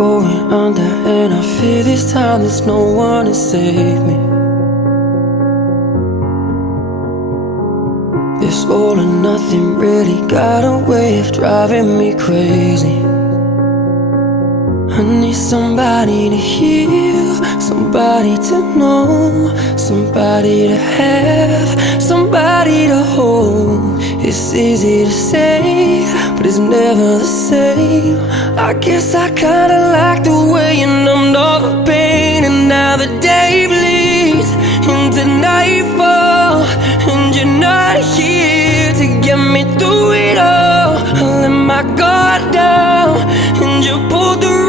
going under, and I fear this time there's no one to save me. This all or nothing really got a way of driving me crazy. I need somebody to heal, somebody to know, somebody to have, somebody to hold. It's easy to say, but it's never the same. I guess I kinda like the way you numbed all the pain, and now the day bleeds into nightfall, and you're not here to get me through it all. I let my guard down, and you pulled the